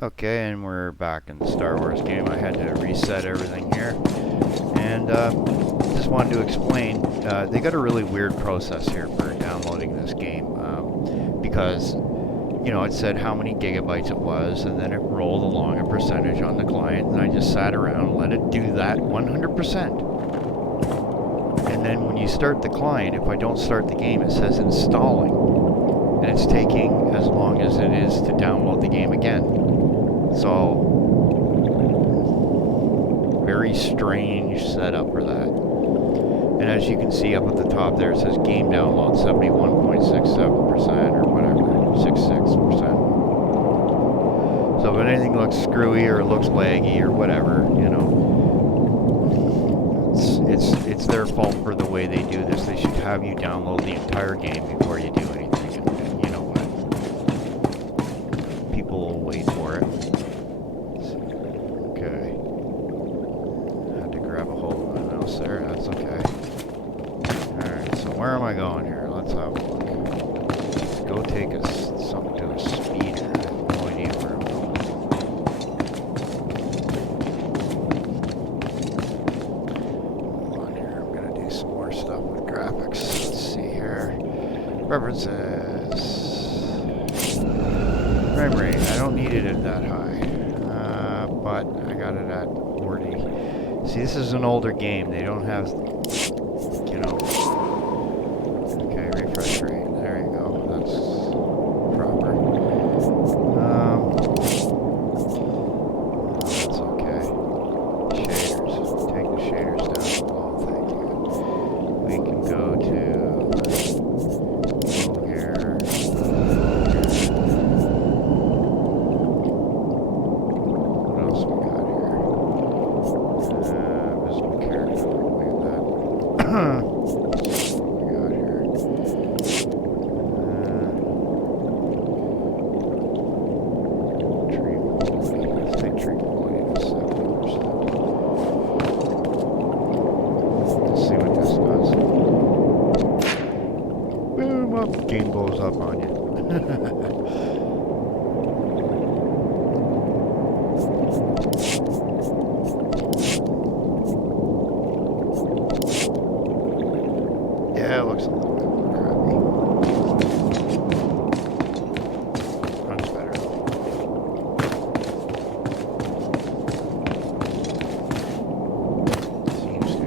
Okay, and we're back in the Star Wars game. I had to reset everything here. And just wanted to explain, they got a really weird process here for downloading this game. Because, you know, it said how many gigabytes it was, and then it rolled along a percentage on the client, and I just sat around and let it do that 100%. And then when you start the client, if I don't start the game, it says installing. And it's taking as long as it is to download the game again. So, very strange setup for that. And as you can see up at the top there, it says game download 71.67% or whatever, 66%. So if anything looks screwy or looks laggy or whatever, you know, it's their fault for the way they do this. They should have you download the entire game before you do anything. And you know what? People will wait for it. Okay. Had to grab a hold of my mouse there. That's okay. Alright, so where am I going here? Let's have a look. Let's go take something to a speeder. I have no idea where I'm going. Hold on here. I'm going to do some more stuff with graphics. Let's see here. Preferences. Frame rate. I don't need it at that high. But I got it at 40. See, this is an older game. They don't have, you know. Okay, refresh rate. There you go. That's proper. That's okay. Shaders. Take the shaders down below. Thank you. We can go to here. Game blows up on you. Yeah, it looks a little bit more crappy. Runs better though. Seems to.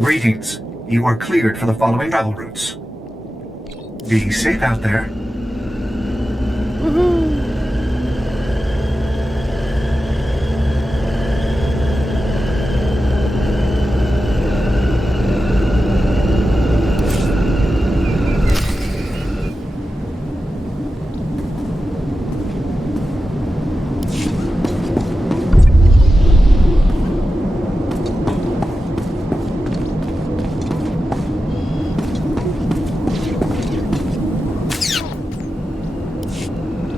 Greetings. You are cleared for the following travel routes. Be safe out there.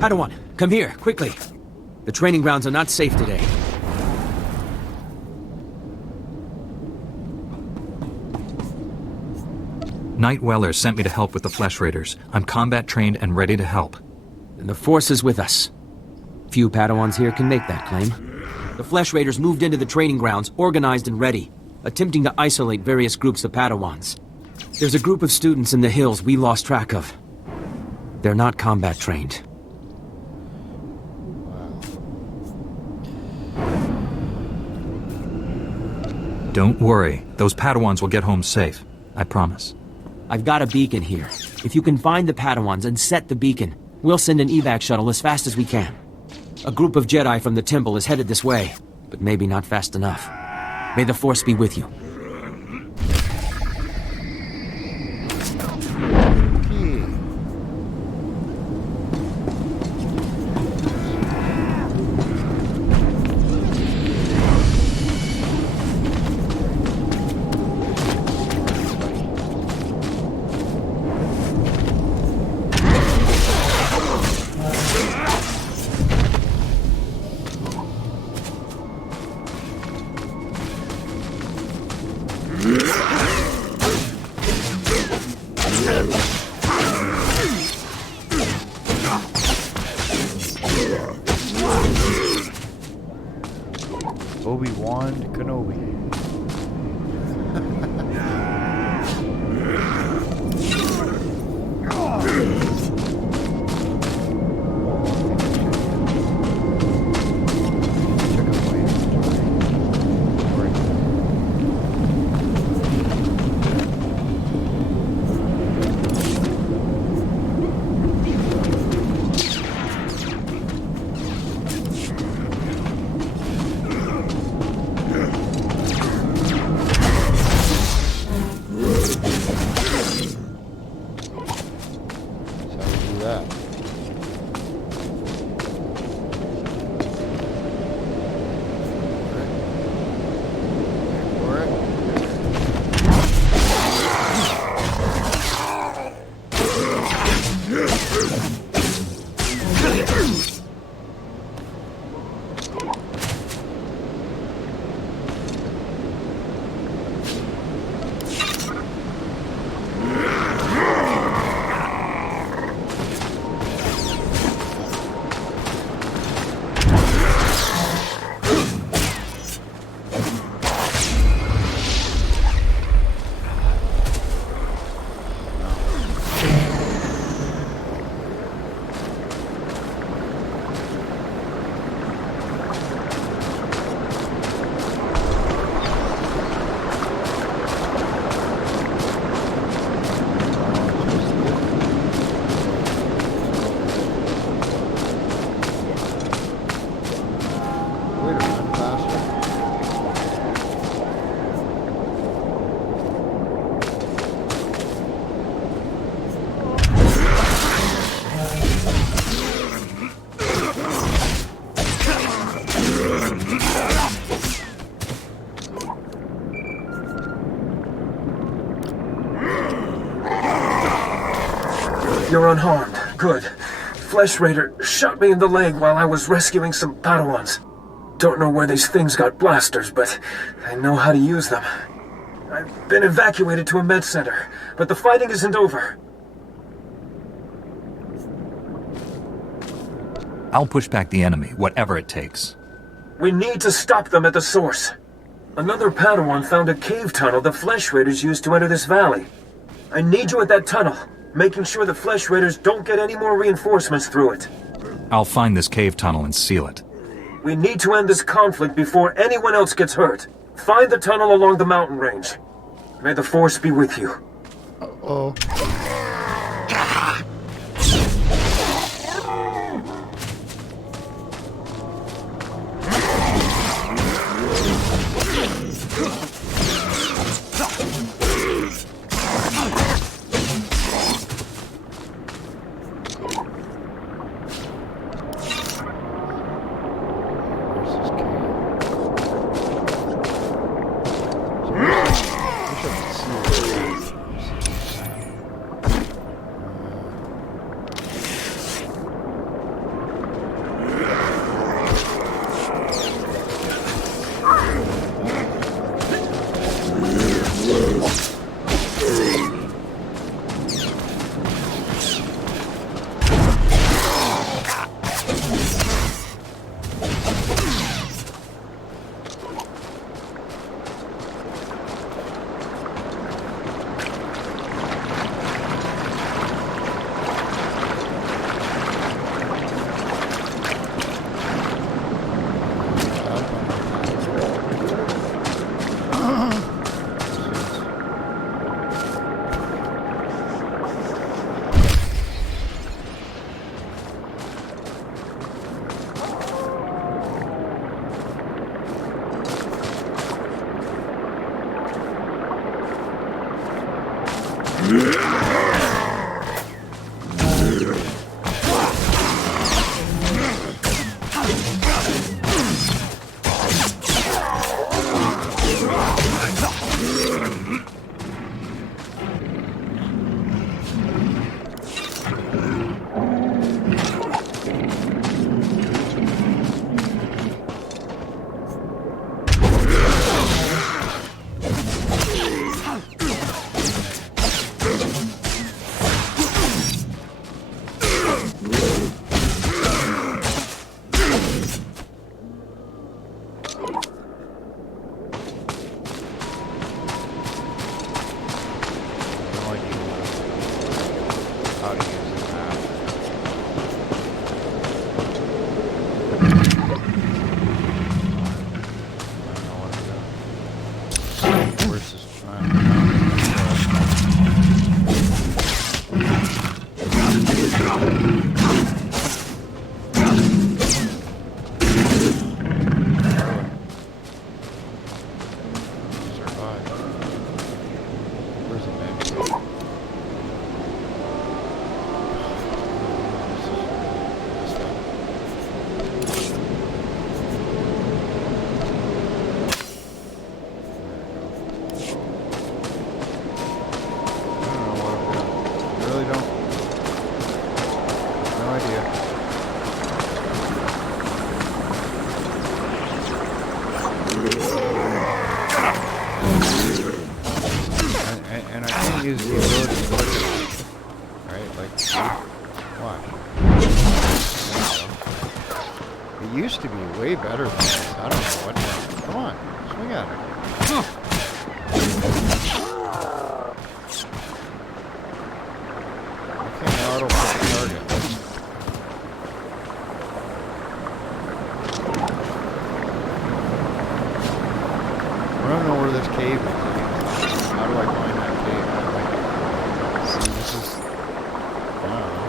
Padawan, come here, quickly. The training grounds are not safe today. Knight Weller sent me to help with the Flesh Raiders. I'm combat trained and ready to help. And the Force is with us. Few Padawans here can make that claim. The Flesh Raiders moved into the training grounds, organized and ready, attempting to isolate various groups of Padawans. There's a group of students in the hills we lost track of. They're not combat trained. Don't worry. Those Padawans will get home safe. I promise. I've got a beacon here. If you can find the Padawans and set the beacon, we'll send an evac shuttle as fast as we can. A group of Jedi from the temple is headed this way, but maybe not fast enough. May the Force be with you. Kenobi. You're unharmed. Good. Flesh Raider shot me in the leg while I was rescuing some Padawans. Don't know where these things got blasters, but I know how to use them. I've been evacuated to a med center, but the fighting isn't over. I'll push back the enemy, whatever it takes. We need to stop them at the source. Another Padawan found a cave tunnel the Flesh Raiders used to enter this valley. I need you at that tunnel, making sure the Flesh Raiders don't get any more reinforcements through it. I'll find this cave tunnel and seal it. We need to end this conflict before anyone else gets hurt. Find the tunnel along the mountain range. May the Force be with you. Uh-oh. how to use the map. I don't know what to do. Where's this? Survive. Where's the map? And I can't use the ability to look at it. Right? Like, watch. It used to be way better than this. I don't know what. Come on, swing at it. Okay, now it'll put the target. I don't know where this cave is. How do I find that cave? See, this is... I don't know.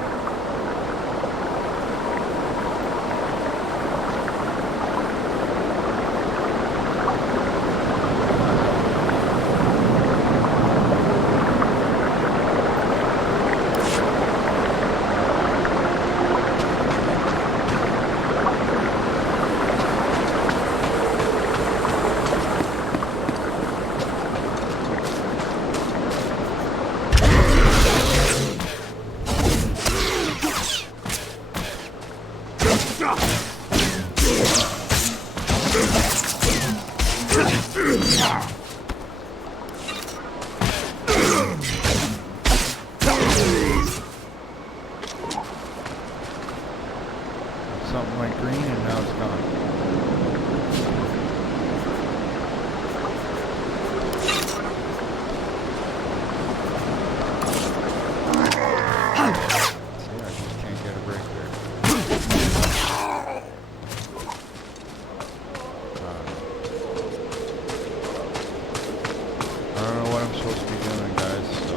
Something went green and now it's gone. See, I just can't get a break there. I don't know what I'm supposed to be doing, guys, so...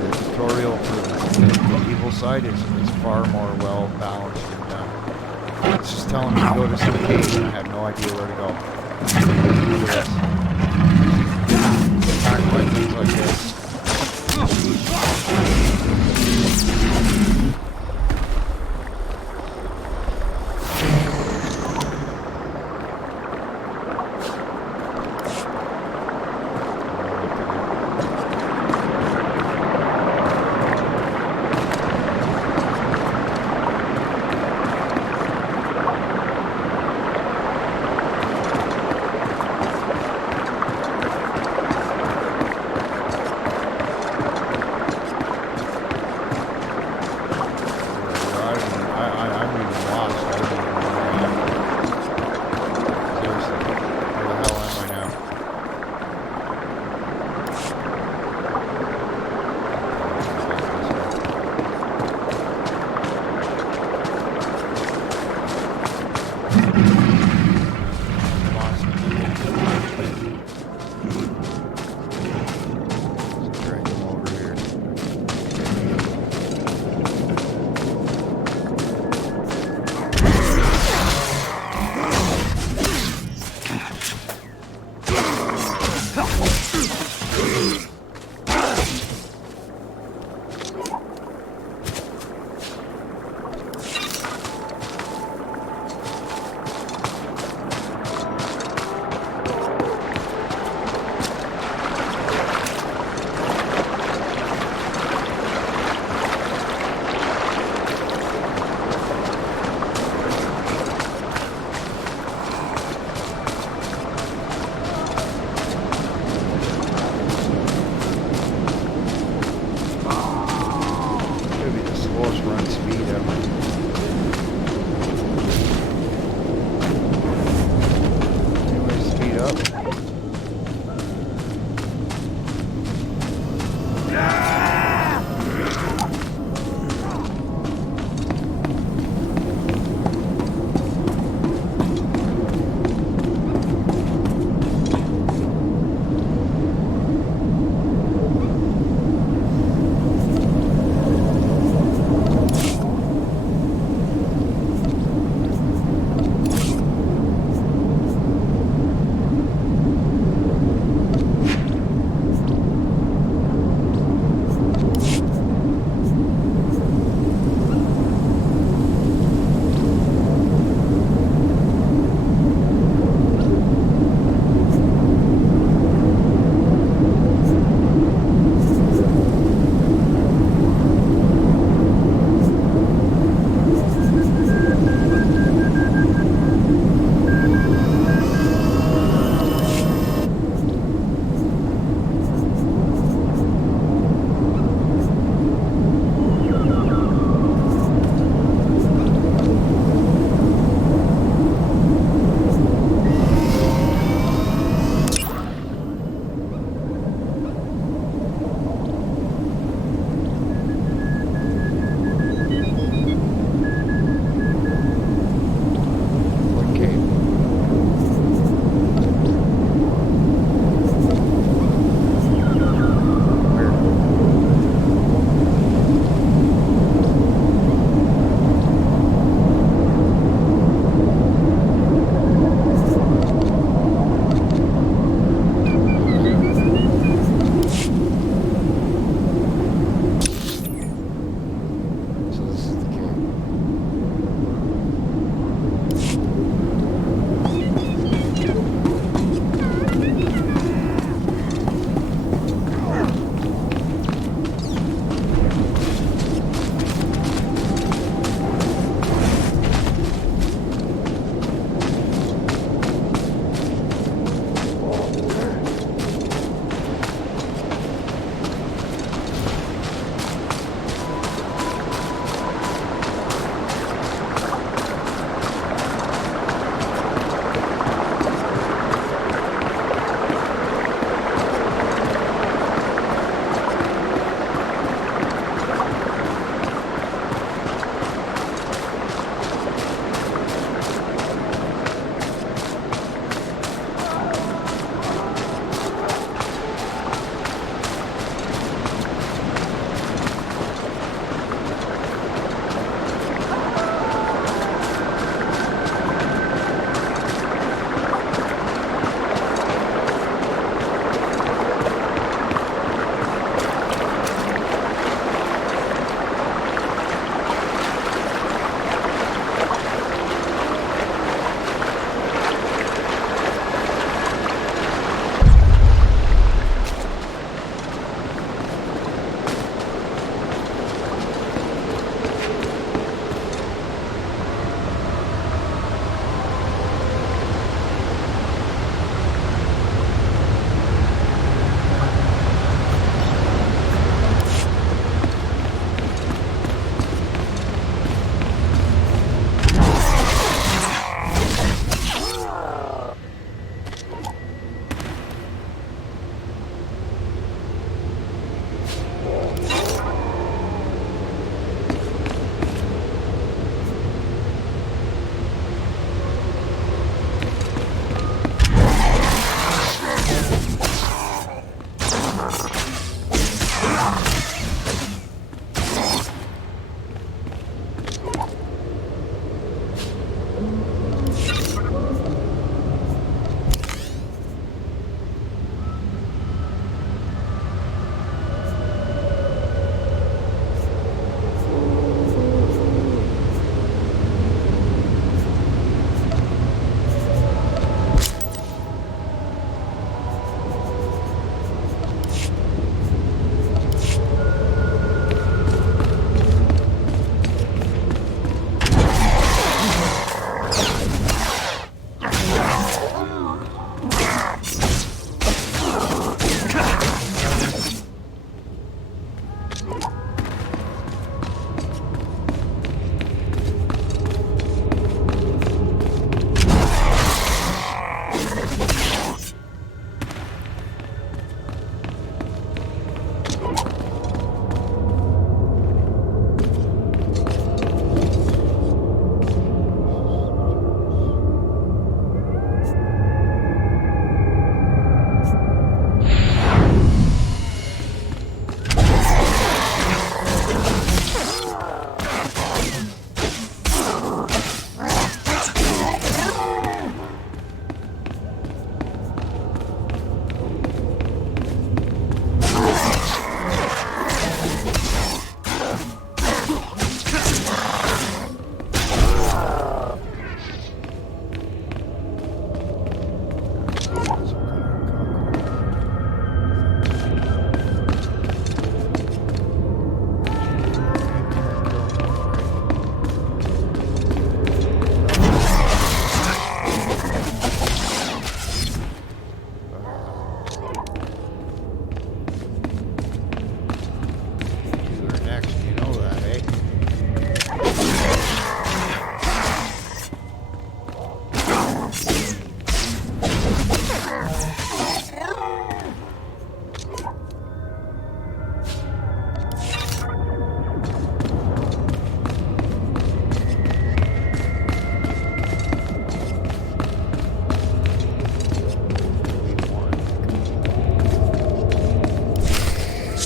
The tutorial for the evil side is far more well balanced and it's just telling me to go to some cave and I have no idea where to go. Look at this. Attack by things like this.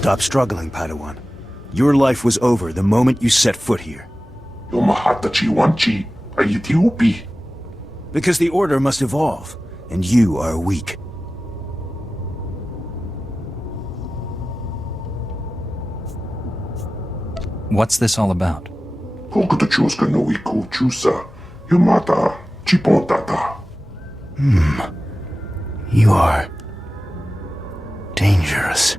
Stop struggling, Padawan. Your life was over the moment you set foot here. Because the Order must evolve, and you are weak. What's this all about? You are... dangerous.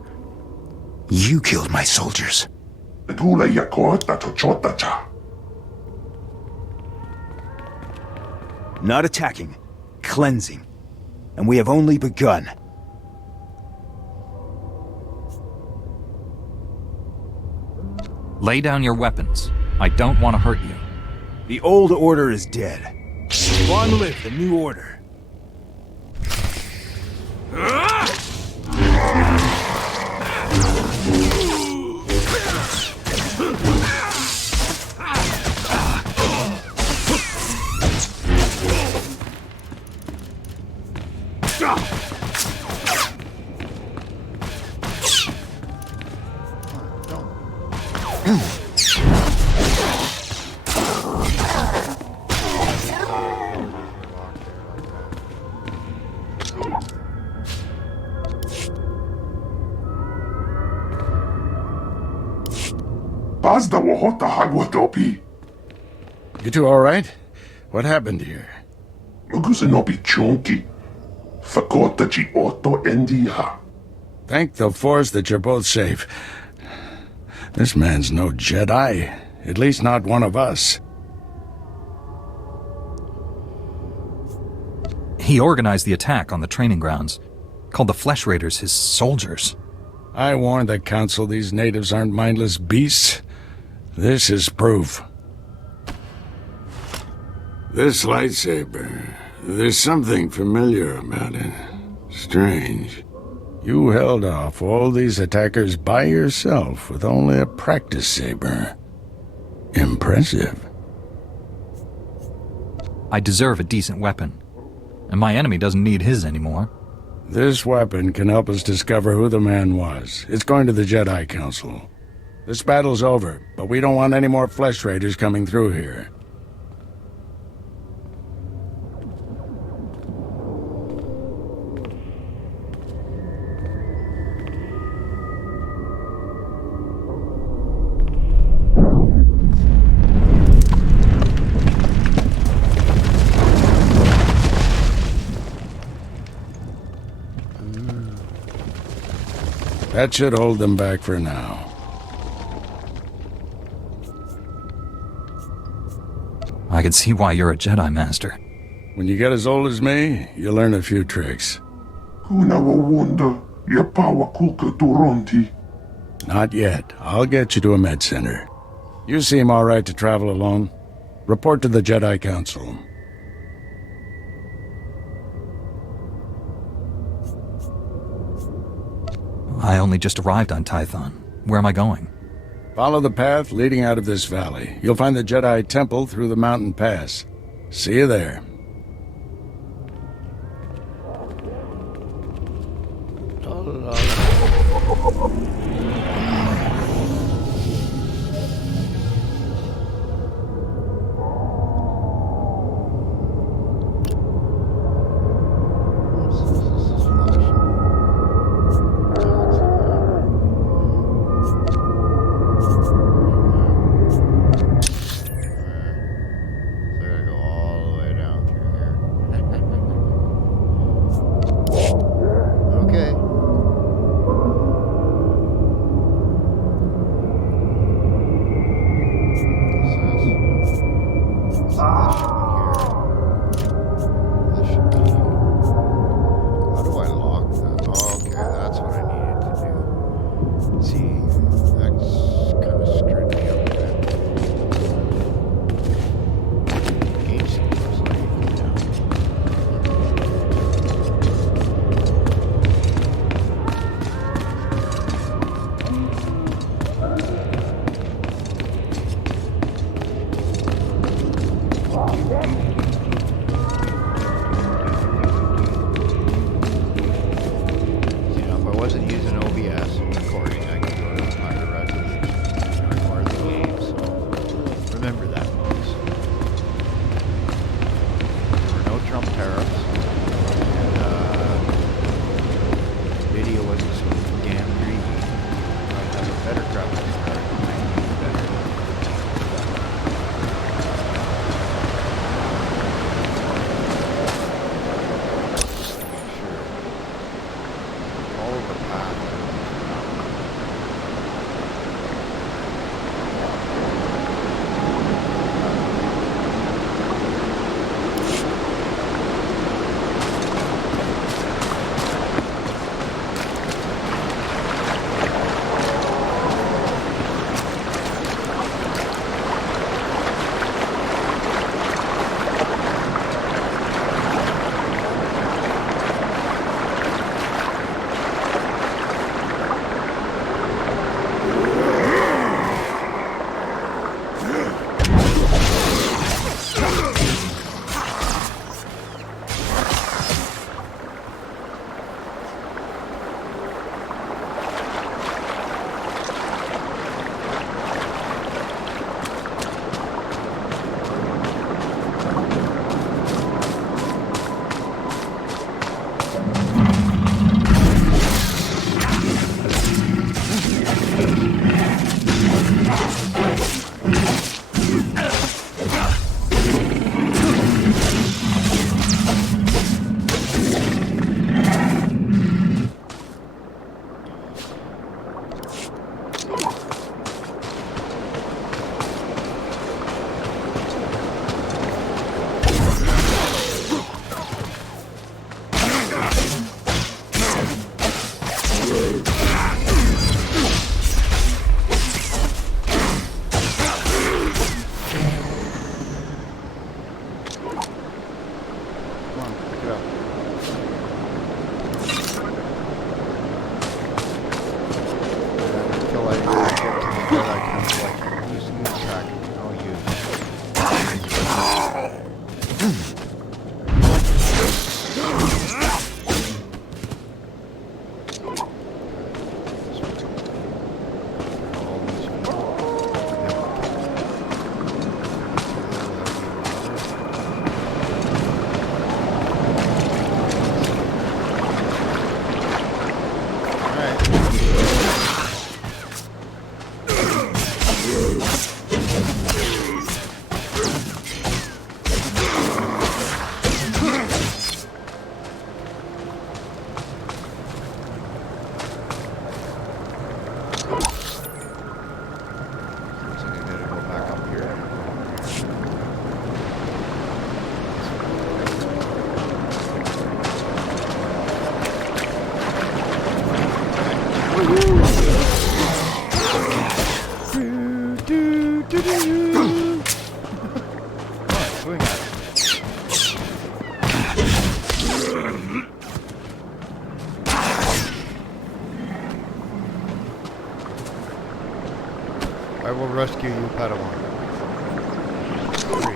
You killed my soldiers. Not attacking, cleansing. And we have only begun. Lay down your weapons. I don't want to hurt you. The old order is dead. Long live the new order. You two all right? What happened here? Thank the Force that you're both safe. This man's no Jedi. At least not one of us. He organized the attack on the training grounds. Called the Flesh Raiders his soldiers. I warned the Council these natives aren't mindless beasts. This is proof. This lightsaber, there's something familiar about it. Strange. You held off all these attackers by yourself with only a practice saber. Impressive. I deserve a decent weapon. And my enemy doesn't need his anymore. This weapon can help us discover who the man was. It's going to the Jedi Council. This battle's over, but we don't want any more Flesh Raiders coming through here. That should hold them back for now. I can see why you're a Jedi Master. When you get as old as me, you'll learn a few tricks. Not yet. I'll get you to a med center. You seem all right to travel alone. Report to the Jedi Council. I only just arrived on Tython. Where am I going? Follow the path leading out of this valley. You'll find the Jedi Temple through the mountain pass. See you there. Wasn't using OBS recording, I could like a path. I will rescue you, Padawan. 3.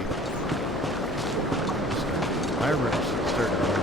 My roots starting to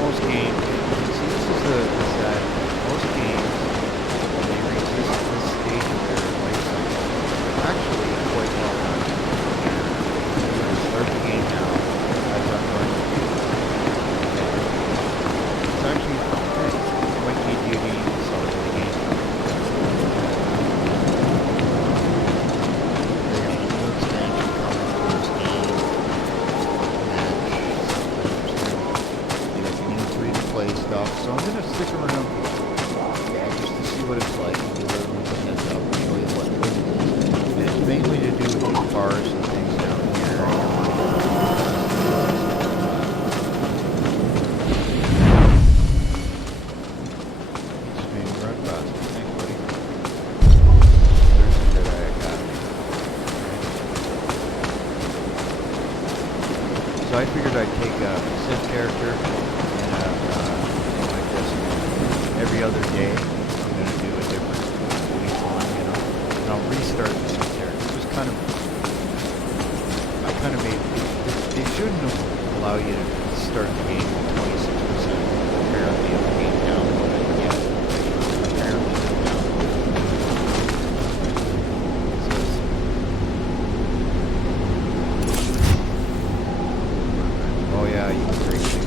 most games, see, this is the sad. Most games, when they reach this stage of their life cycle, are actually quite well done. You're going to start the game now, as I'm going to do. It's actually okay. It might need you to start the game. There's a new expansion coming to this game. Play stuff, so I'm gonna stick around just to see what it's like and give everyone a heads up and show you what it is. And it's mainly to do with these bars and things down here. It's being run fast. Thanks, buddy. There's the Jedi Academy. So I figured I'd take a Sith character every other day. I'm going to do a different each one, you know, and I'll restart the same character. Just kind of, I kind of made, they shouldn't allow you to start the game with 26%. Apparently, of the game downloaded yet. Apparently, it's downloaded. Oh yeah, you can break things.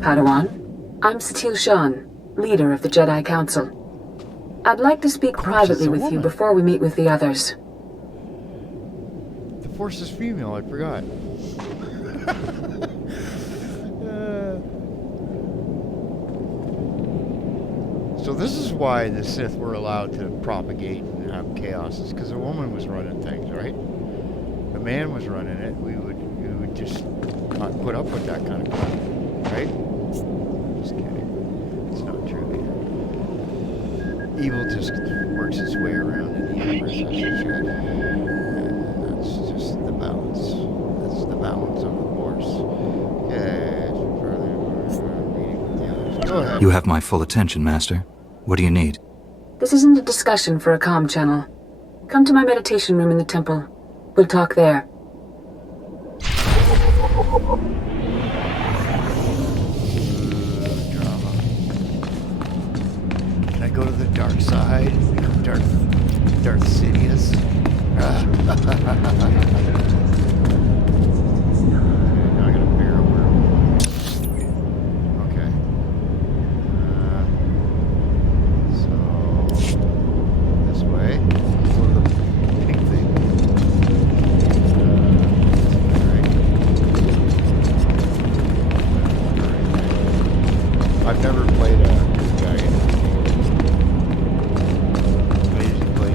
Padawan, I'm Shan, leader of the Jedi Council. I'd like to speak privately with you before we meet with the others. The Force is female, I forgot. So this is why the Sith were allowed to propagate and have chaos, is because a woman was running things, right? A man was running it, we would just not put up with that kind of crap, right? Just kidding. It's not true either. Evil just works its way around in the universe, as it should. And that's just the balance. That's the balance of the Force. Yeah, go ahead. You have my full attention, Master. What do you need? This isn't a discussion for a comm channel. Come to my meditation room in the temple. We'll talk there. Drama. Can I go to the dark side? Become Darth Sidious? Now I gotta figure out where. Okay. So this way. Go to the pink thing. Right. I've never played a good guy in this game. I usually play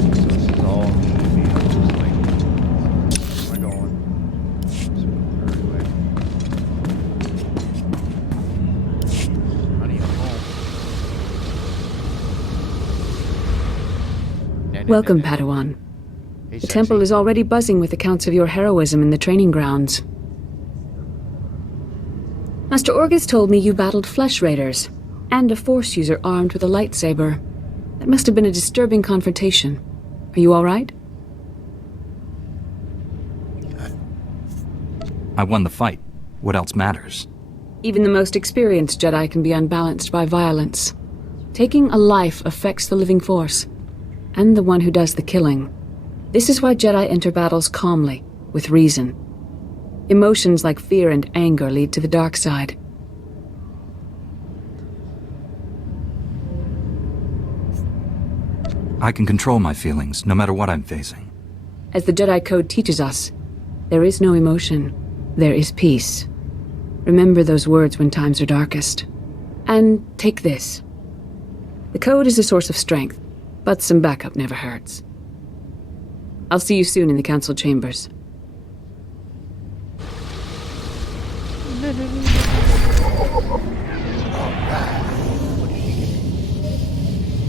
so this is all new to me. I'm just like, where am I going? So, anyway. Honey, I'm home. Welcome, Padawan. The temple is already buzzing with accounts of your heroism in the training grounds. Master Orgus told me you battled flesh raiders, and a Force user armed with a lightsaber. That must have been a disturbing confrontation. Are you all right? I won the fight. What else matters? Even the most experienced Jedi can be unbalanced by violence. Taking a life affects the living Force, and the one who does the killing. This is why Jedi enter battles calmly, with reason. Emotions like fear and anger lead to the dark side. I can control my feelings, no matter what I'm facing. As the Jedi Code teaches us, there is no emotion, there is peace. Remember those words when times are darkest. And take this. The The code is a source of strength, but some backup never hurts. I'll see you soon in the council chambers.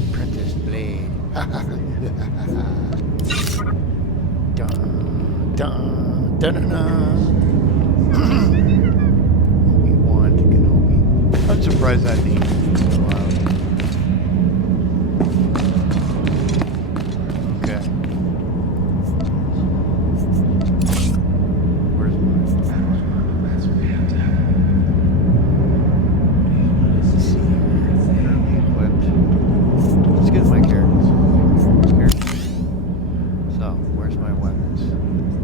Apprentice blade. Dun, dun, dun, dun, dun. Obi-Wan Kenobi. I'm surprised that name is allowed. Okay. Where's equipped? Let's get my character. So, where's my weapons? Show me this.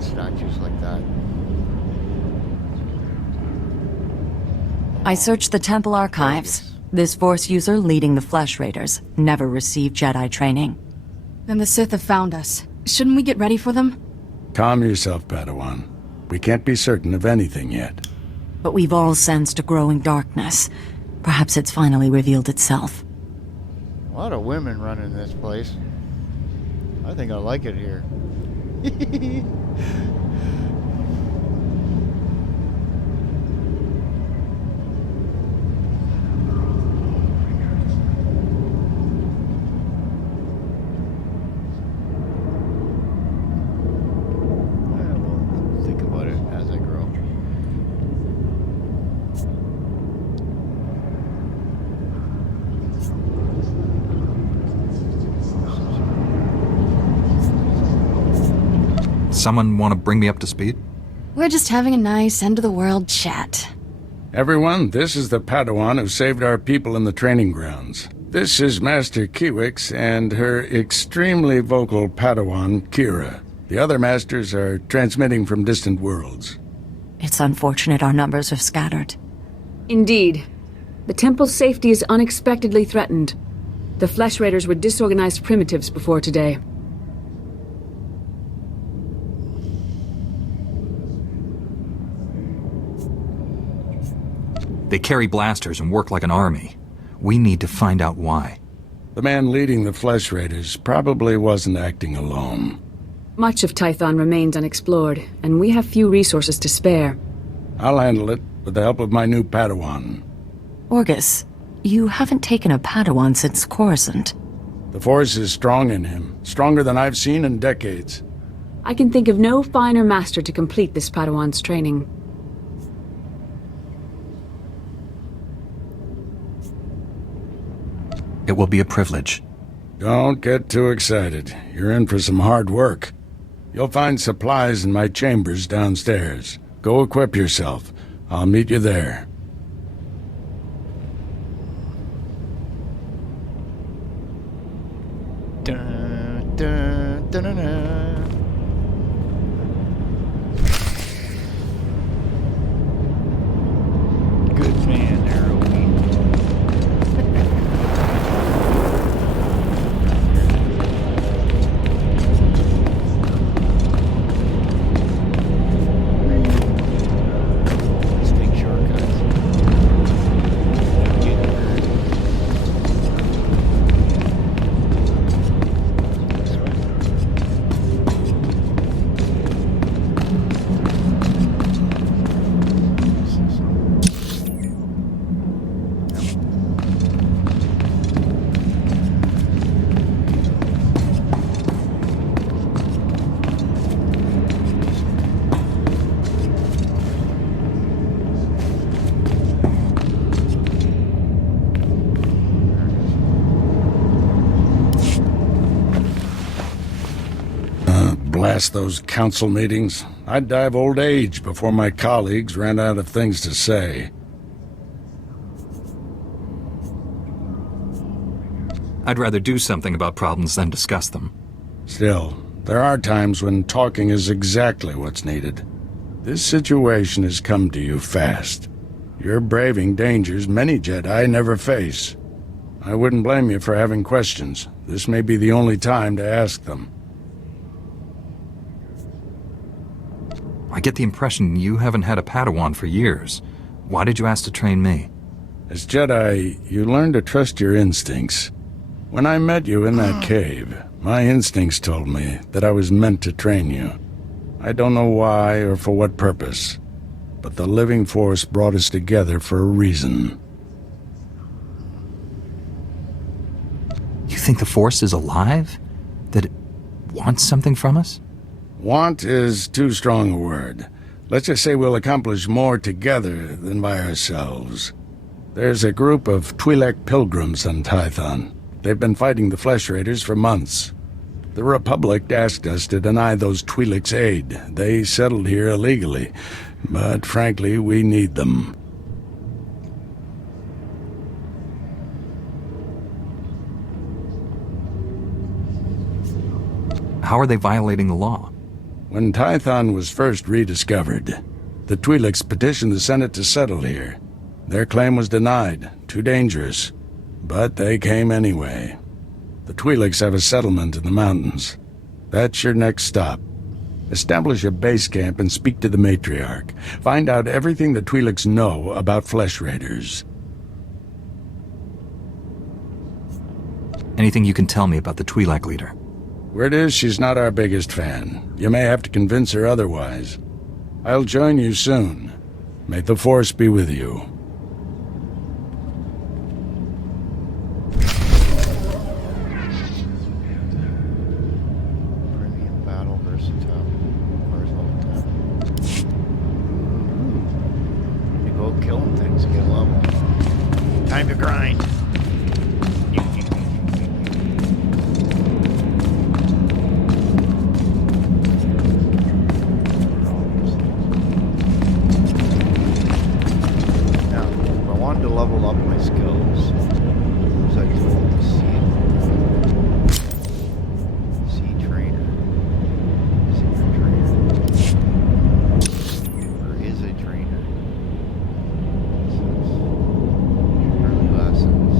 Statues like that. I searched the temple archives. This Force user leading the Flesh Raiders never received Jedi training. Then the Sith have found us. Shouldn't we get ready for them? Calm yourself, Padawan. We can't be certain of anything yet. But we've all sensed a growing darkness. Perhaps it's finally revealed itself. A lot of women running this place. I think I like it here. Think about it as I grow. Someone want to bring me up to speed? We're just having a nice end-of-the-world chat. Everyone, this is the Padawan who saved our people in the training grounds. This is Master Kiwix and her extremely vocal Padawan, Kira. The other masters are transmitting from distant worlds. It's unfortunate our numbers are scattered. Indeed. The temple's safety is unexpectedly threatened. The Flesh Raiders were disorganized primitives before today. They carry blasters and work like an army. We need to find out why. The man leading the Flesh Raiders probably wasn't acting alone. Much of Tython remains unexplored, and we have few resources to spare. I'll handle it with the help of my new Padawan. Orgus, you haven't taken a Padawan since Coruscant. The Force is strong in him, stronger than I've seen in decades. I can think of no finer master to complete this Padawan's training. It will be a privilege. Don't get too excited. You're in for some hard work. You'll find supplies in my chambers downstairs. Go equip yourself. I'll meet you there. Dun, dun, dun, dun, dun. Good man there, Obi. Let's take shortcuts. Get hurt. This way. Blast those council meetings. I'd die of old age before my colleagues ran out of things to say. I'd rather do something about problems than discuss them. Still, there are times when talking is exactly what's needed. This situation has come to you fast. You're braving dangers many Jedi never face. I wouldn't blame you for having questions. This may be the only time to ask them. I get the impression you haven't had a Padawan for years. Why did you ask to train me? As Jedi, you learn to trust your instincts. When I met you in that cave, my instincts told me that I was meant to train you. I don't know why or for what purpose, but the living force brought us together for a reason. You think the Force is alive? That it wants something from us? Want is too strong a word. Let's just say we'll accomplish more together than by ourselves. There's a group of Twi'lek pilgrims on Tython. They've been fighting the Flesh Raiders for months. The Republic asked us to deny those Twi'leks aid. They settled here illegally, but frankly, we need them. How are they violating the law? When Tython was first rediscovered, the Twi'leks petitioned the Senate to settle here. Their claim was denied, too dangerous, but they came anyway. The Twi'leks have a settlement in the mountains. That's your next stop. Establish a base camp and speak to the matriarch. Find out everything the Twi'leks know about Flesh Raiders. Anything you can tell me about the Twi'lek leader? Word is she's not our biggest fan. You may have to convince her otherwise. I'll join you soon. May the Force be with you. Premium battle versatile. You go killing things to get a level. Time to grind. Level up my skills. Was I told to see trainer? Secret trainer. Or is a trainer? Early lessons.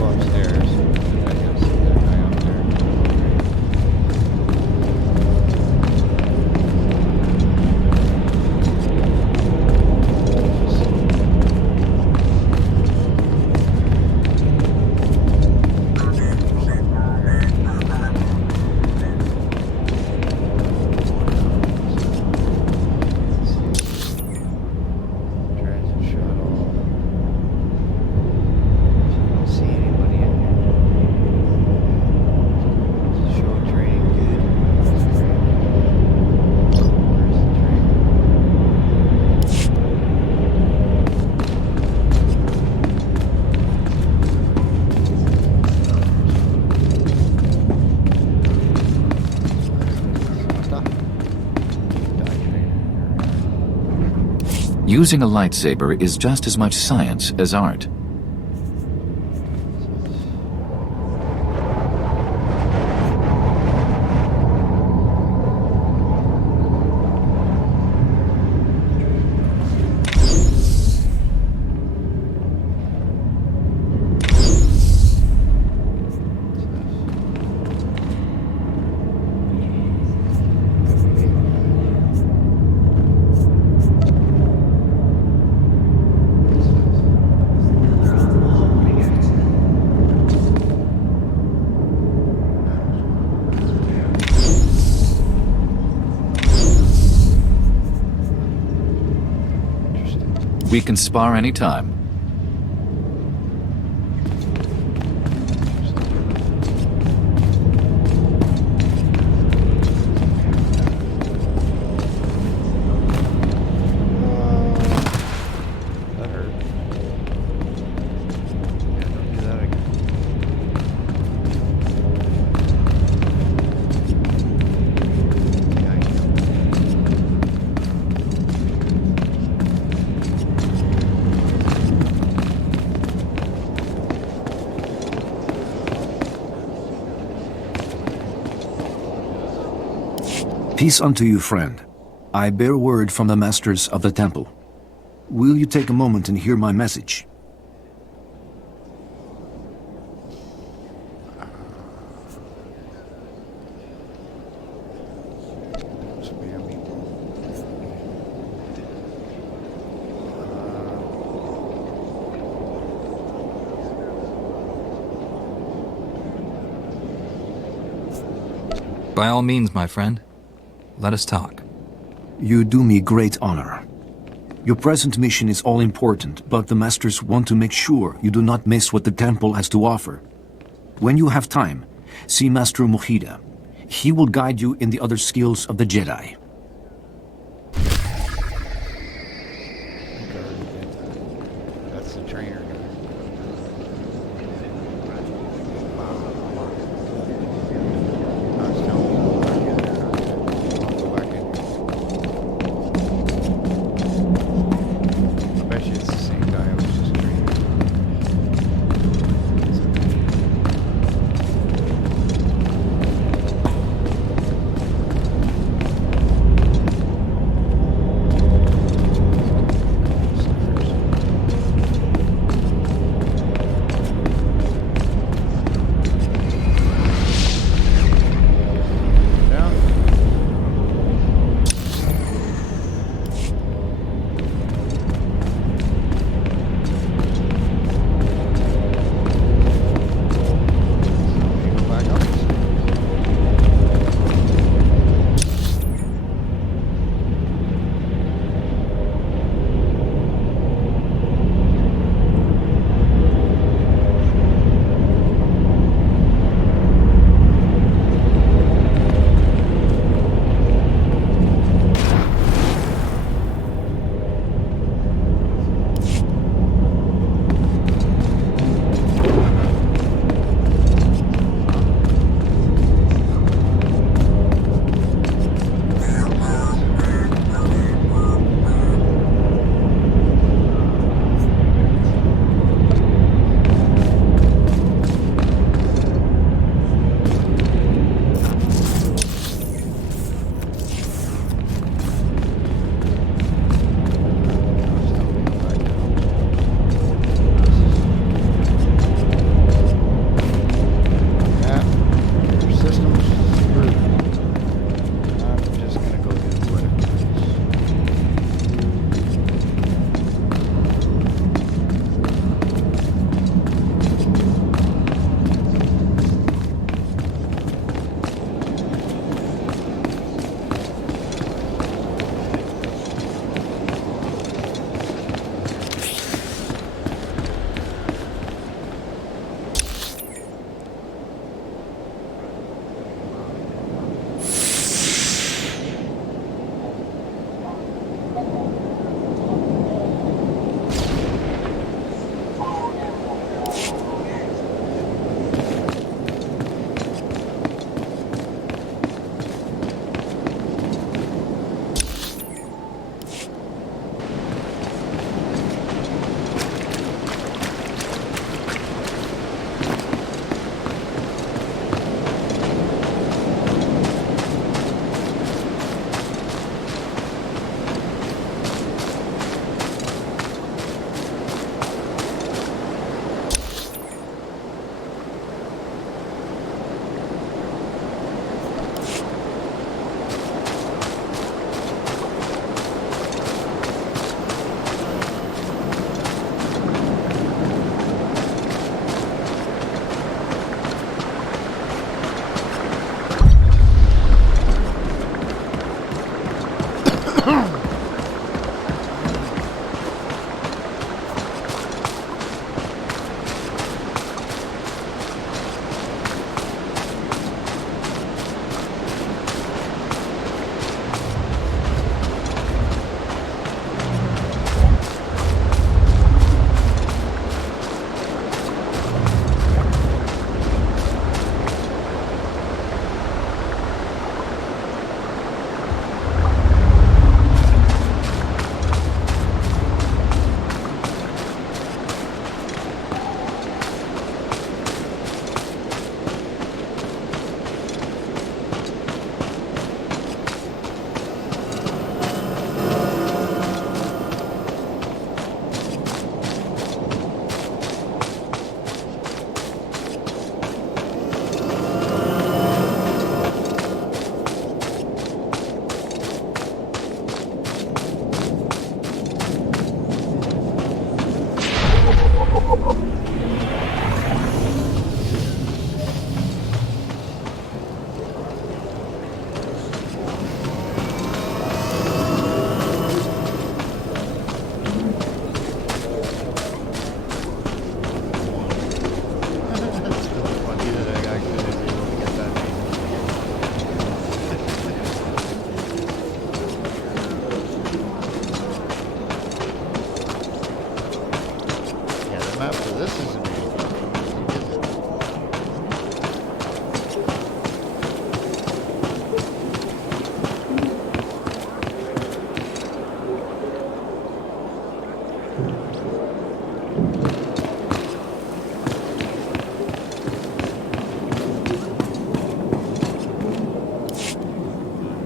go upstairs. I can see that guy up there. Transit shuttle. I don't see anybody in here. Show training good. Where's the train? Using a lightsaber is just as much science as art. We can spar anytime. That hurt. Yeah, don't do that again. Yeah, I know. Peace unto you, friend. I bear word from the masters of the temple. Will you take a moment and hear my message? By all means, my friend. Let us talk. You do me great honor. Your present mission is all important, but the Masters want to make sure you do not miss what the temple has to offer. When you have time, see Master Mujida. He will guide you in the other skills of the Jedi. That's the trainer guy. I was telling him to get there. I'll go back in. I bet you it's the same guy I was just training.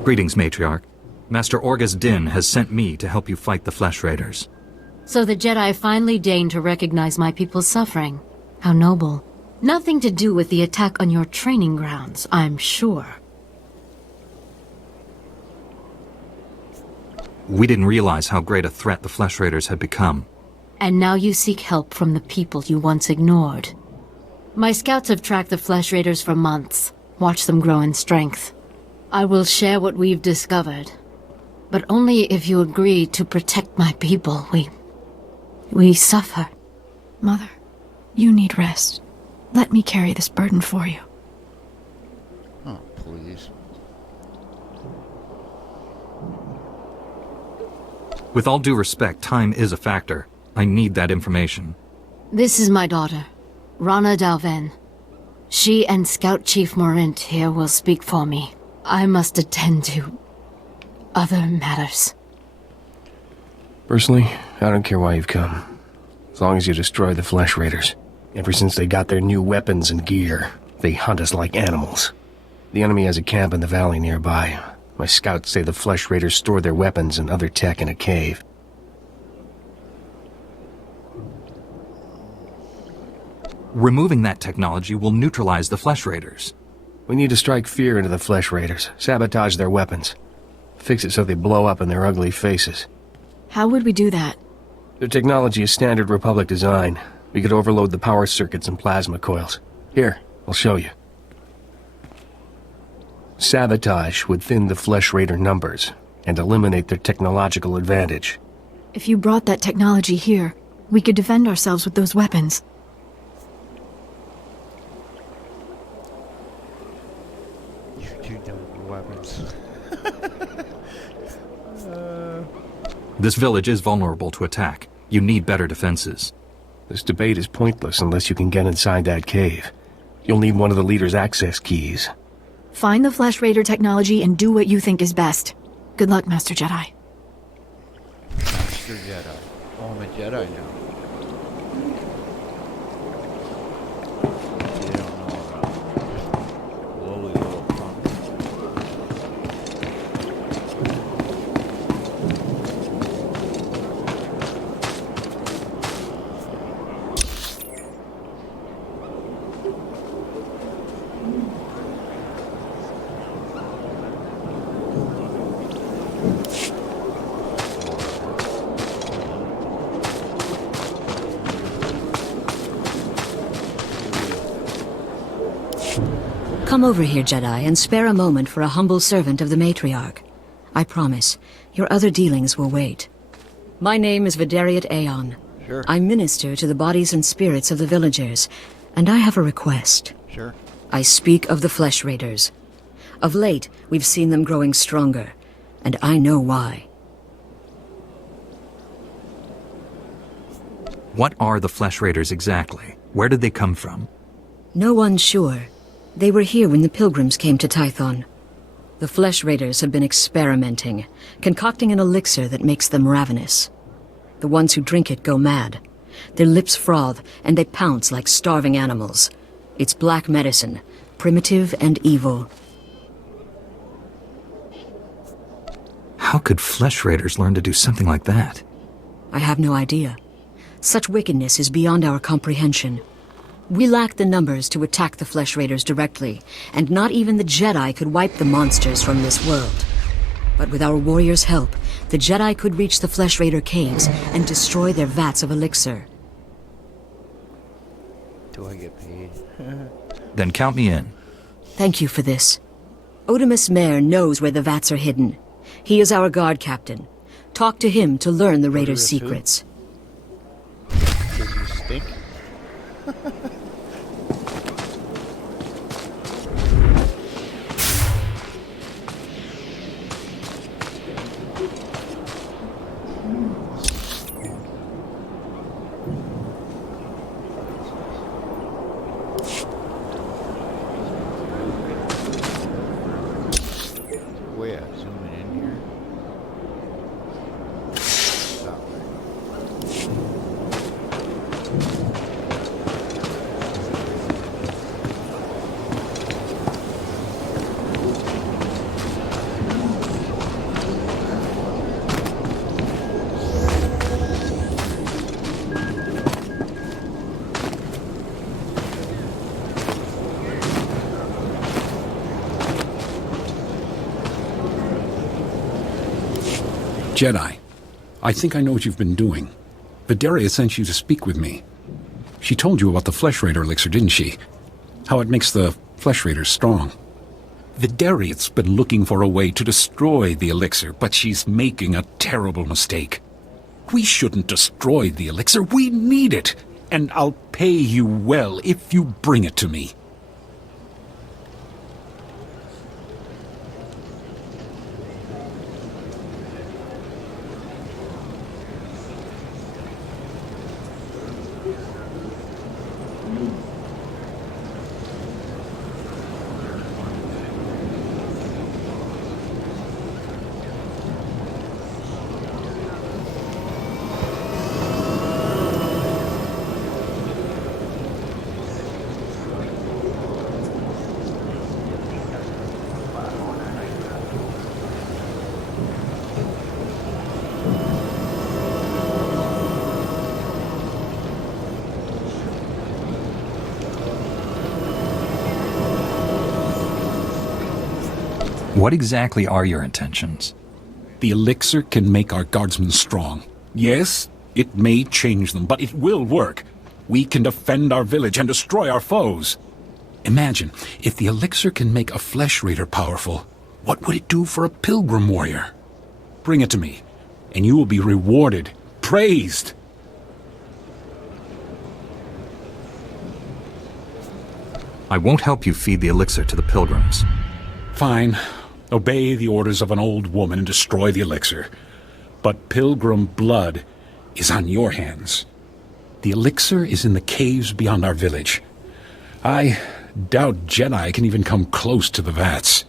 Greetings, Matriarch. Master Orgus Din has sent me to help you fight the Flesh Raiders. So the Jedi finally deigned to recognize my people's suffering. How noble. Nothing to do with the attack on your training grounds, I'm sure. We didn't realize how great a threat the Flesh Raiders had become. And now you seek help from the people you once ignored. My scouts have tracked the Flesh Raiders for months, watched them grow in strength. I will share what we've discovered, but only if you agree to protect my people. We suffer. Mother, you need rest. Let me carry this burden for you. Oh, please. With all due respect, time is a factor. I need that information. This is my daughter, Rana Dalven. She and Scout Chief Morint here will speak for me. I must attend to other matters. Personally, I don't care why you've come. As long as you destroy the Flesh Raiders. Ever since they got their new weapons and gear, they hunt us like animals. The enemy has a camp in the valley nearby. My scouts say the Flesh Raiders store their weapons and other tech in a cave. Removing that technology will neutralize the Flesh Raiders. We need to strike fear into the Flesh Raiders, sabotage their weapons. Fix it so they blow up in their ugly faces. How would we do that? Their technology is standard Republic design. We could overload the power circuits and plasma coils. Here, I'll show you. Sabotage would thin the Flesh Raider numbers and eliminate their technological advantage. If you brought that technology here, we could defend ourselves with those weapons. You're too dumb for weapons. This village is vulnerable to attack. You need better defenses. This debate is pointless unless you can get inside that cave. You'll need one of the leader's access keys. Find the Flesh Raider technology and do what you think is best. Good luck, Master Jedi. Master Jedi. Oh, I'm a Jedi now. You don't know about just lowly little punk. Come over here, Jedi, and spare a moment for a humble servant of the Matriarch. I promise, your other dealings will wait. My name is Vidariat Aeon. Sure. I minister to the bodies and spirits of the villagers, and I have a request. Sure. I speak of the Flesh Raiders. Of late, we've seen them growing stronger, and I know why. What are the Flesh Raiders exactly? Where did they come from? No one's sure. They were here when the pilgrims came to Tython. The Flesh Raiders have been experimenting, concocting an elixir that makes them ravenous. The ones who drink it go mad. Their lips froth, and they pounce like starving animals. It's black medicine, primitive and evil. How could Flesh Raiders learn to do something like that? I have no idea. Such wickedness is beyond our comprehension. We lack the numbers to attack the Flesh Raiders directly, and not even the Jedi could wipe the monsters from this world. But with our warriors' help, the Jedi could reach the Flesh Raider caves and destroy their vats of elixir. Do I get paid? Then count me in. Thank you for this. Otimus Mare knows where the vats are hidden. He is our guard captain. Talk to him to learn the Raiders' secrets. Does you stink? Zooming in here. That way. Jedi, I think I know what you've been doing. Vidaria sent you to speak with me. She told you about the Flesh Raider elixir, didn't she? How it makes the Flesh Raiders strong. Vidaria's been looking for a way to destroy the elixir, but she's making a terrible mistake. We shouldn't destroy the elixir, we need it! And I'll pay you well if you bring it to me. What exactly are your intentions? The elixir can make our guardsmen strong. Yes, it may change them, but it will work. We can defend our village and destroy our foes. Imagine, if the elixir can make a Flesh Raider powerful, what would it do for a pilgrim warrior? Bring it to me, and you will be rewarded, praised. I won't help you feed the elixir to the pilgrims. Fine. Obey the orders of an old woman and destroy the elixir. But pilgrim blood is on your hands. The elixir is in the caves beyond our village. I doubt Jedi can even come close to the vats.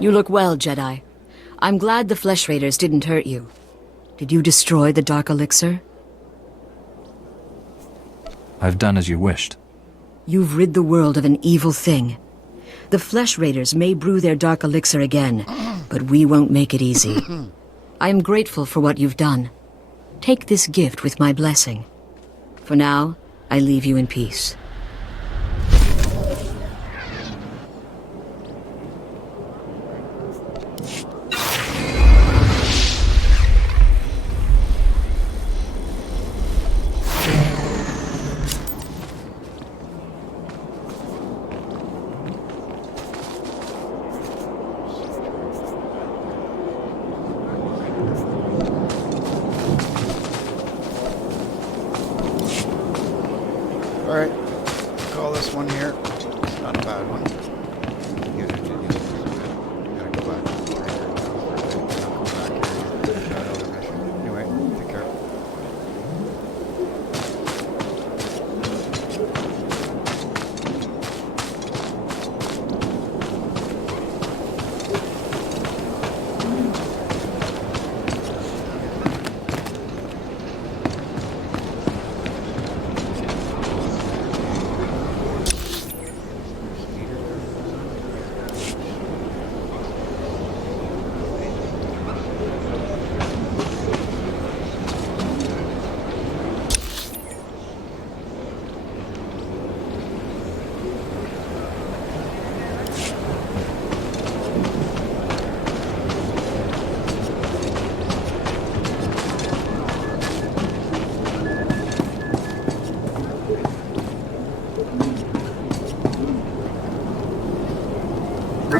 You look well, Jedi. I'm glad the Flesh Raiders didn't hurt you. Did you destroy the Dark Elixir? I've done as you wished. You've rid the world of an evil thing. The Flesh Raiders may brew their Dark Elixir again, but we won't make it easy. I am grateful for what you've done. Take this gift with my blessing. For now, I leave you in peace. Alright, call this one here. It's not a bad one. You guys are doing this good. Gotta go back to the trainer now. Come back here. Try another mission. Anyway, take care.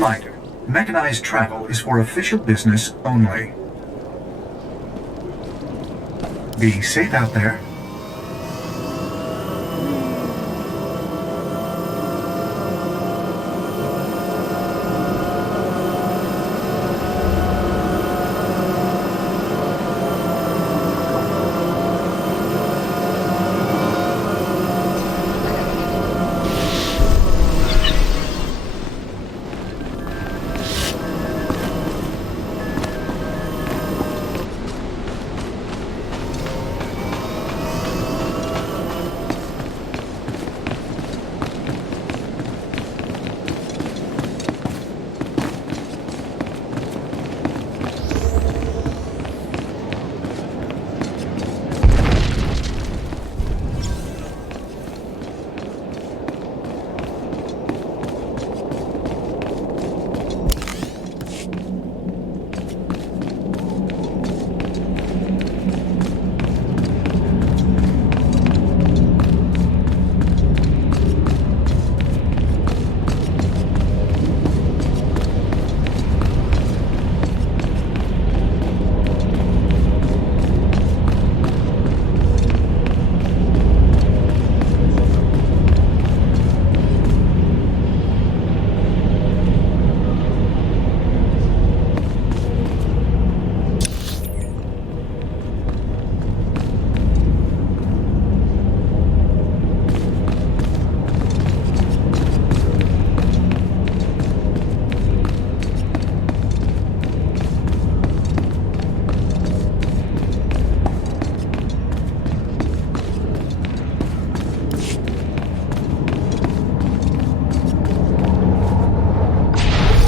reminder, mechanized travel is for official business only. Be safe out there.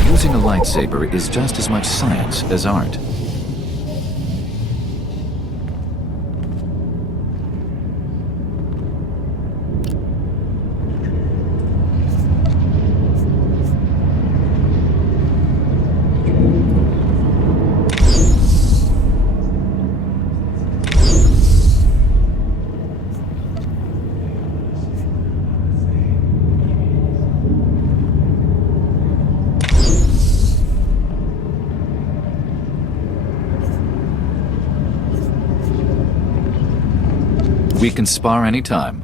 Using a lightsaber is just as much science as art. We can spar anytime.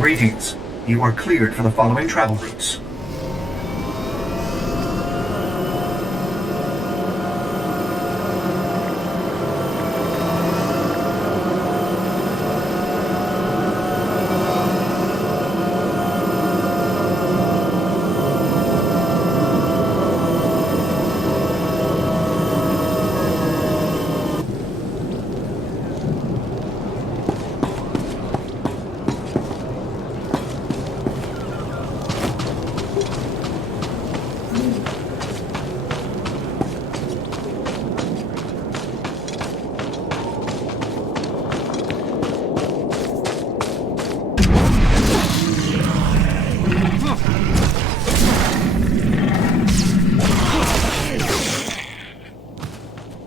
Greetings. You are cleared for the following travel routes.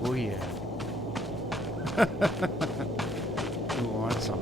Oh yeah. Who wants some?